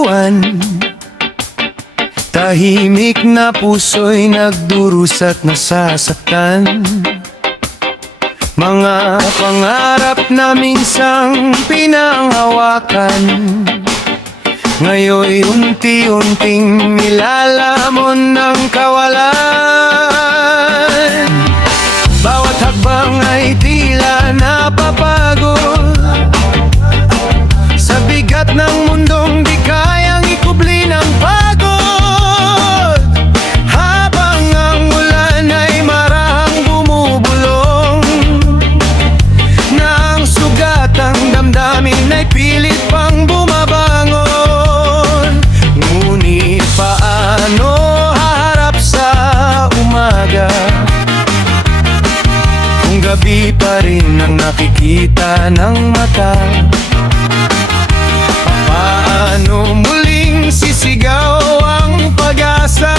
buwan. Tahimik na puso'y nagdurus at nasasaktan. Mga pangarap na minsang pinanghawakan, ngayon'y unti-unting nilalamon ng kawalan. Bawat hakbang ay tila napapagod sa bigat ng mundong di kayang ikubli ng pagod. Habang ang ulan ay marahang bumubulong, na ang sugat ang damdamin ay pilit pang bumabangon. Ngunit paano haharap sa umaga kung gabi pa rin ang nakikita ng mata? Paano muling sisigaw ang pag-asa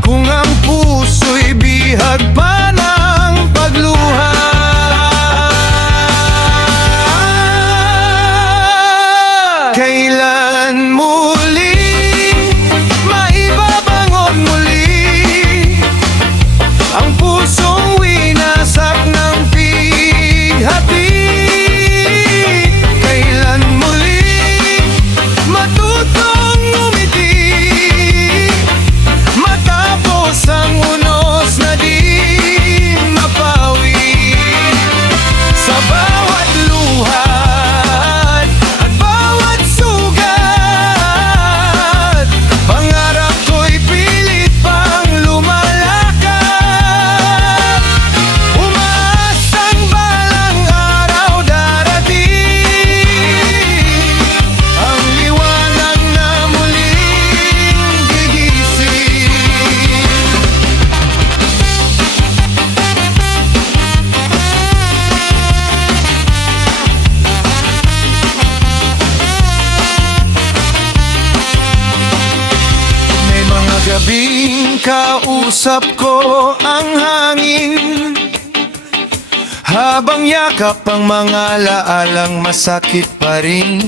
kung ang puso'y bihag pa ng pagluha? Kailan muli maibabangon muli ang pusong winasak ng pighati? Kailan muli matutong ngumiti matapos ang unos na di mapawi? Sa bawat luha at bawat sugat, pangarap ko'y pilit pang lumalakad. Umaasang balang araw darating, ang liwanag na muling gigising. May mga gabing kausap ko ang hangin, habang yakap ang mga laalang masakit pa rin.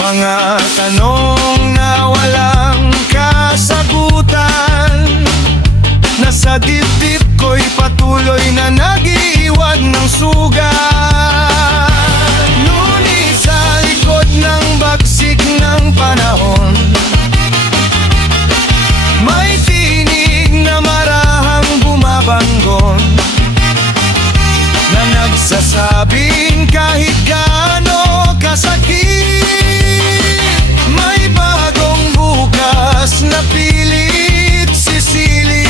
Mga tanong na walang kasagutan, nasa dibdib ko'y patuloy na nag-iiwan ng sugat. Ngunit sa likod ng bagsik ng panahon, may tinig na marahang bumabanggon, na nagsasabing kahit gaano kasakit, may bagong bukas na pilit sisilip.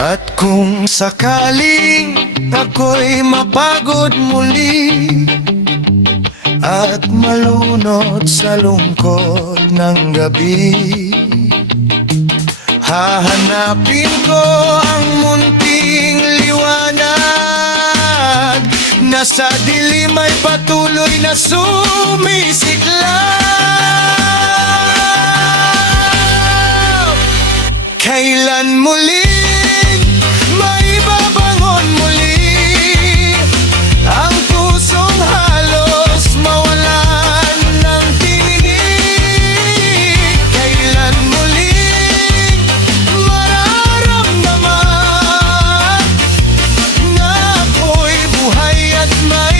At kung sakaling ako'y mapagod muli at malunod sa lungkot ng gabi, hahanapin ko ang munting liwanag na sa dilim ay patuloy na sumisiklab. Kailan muling maibabangon muli ang pusong halos mawalan ng tinig? Kailan muling mararamdaman na ako'y buhay at may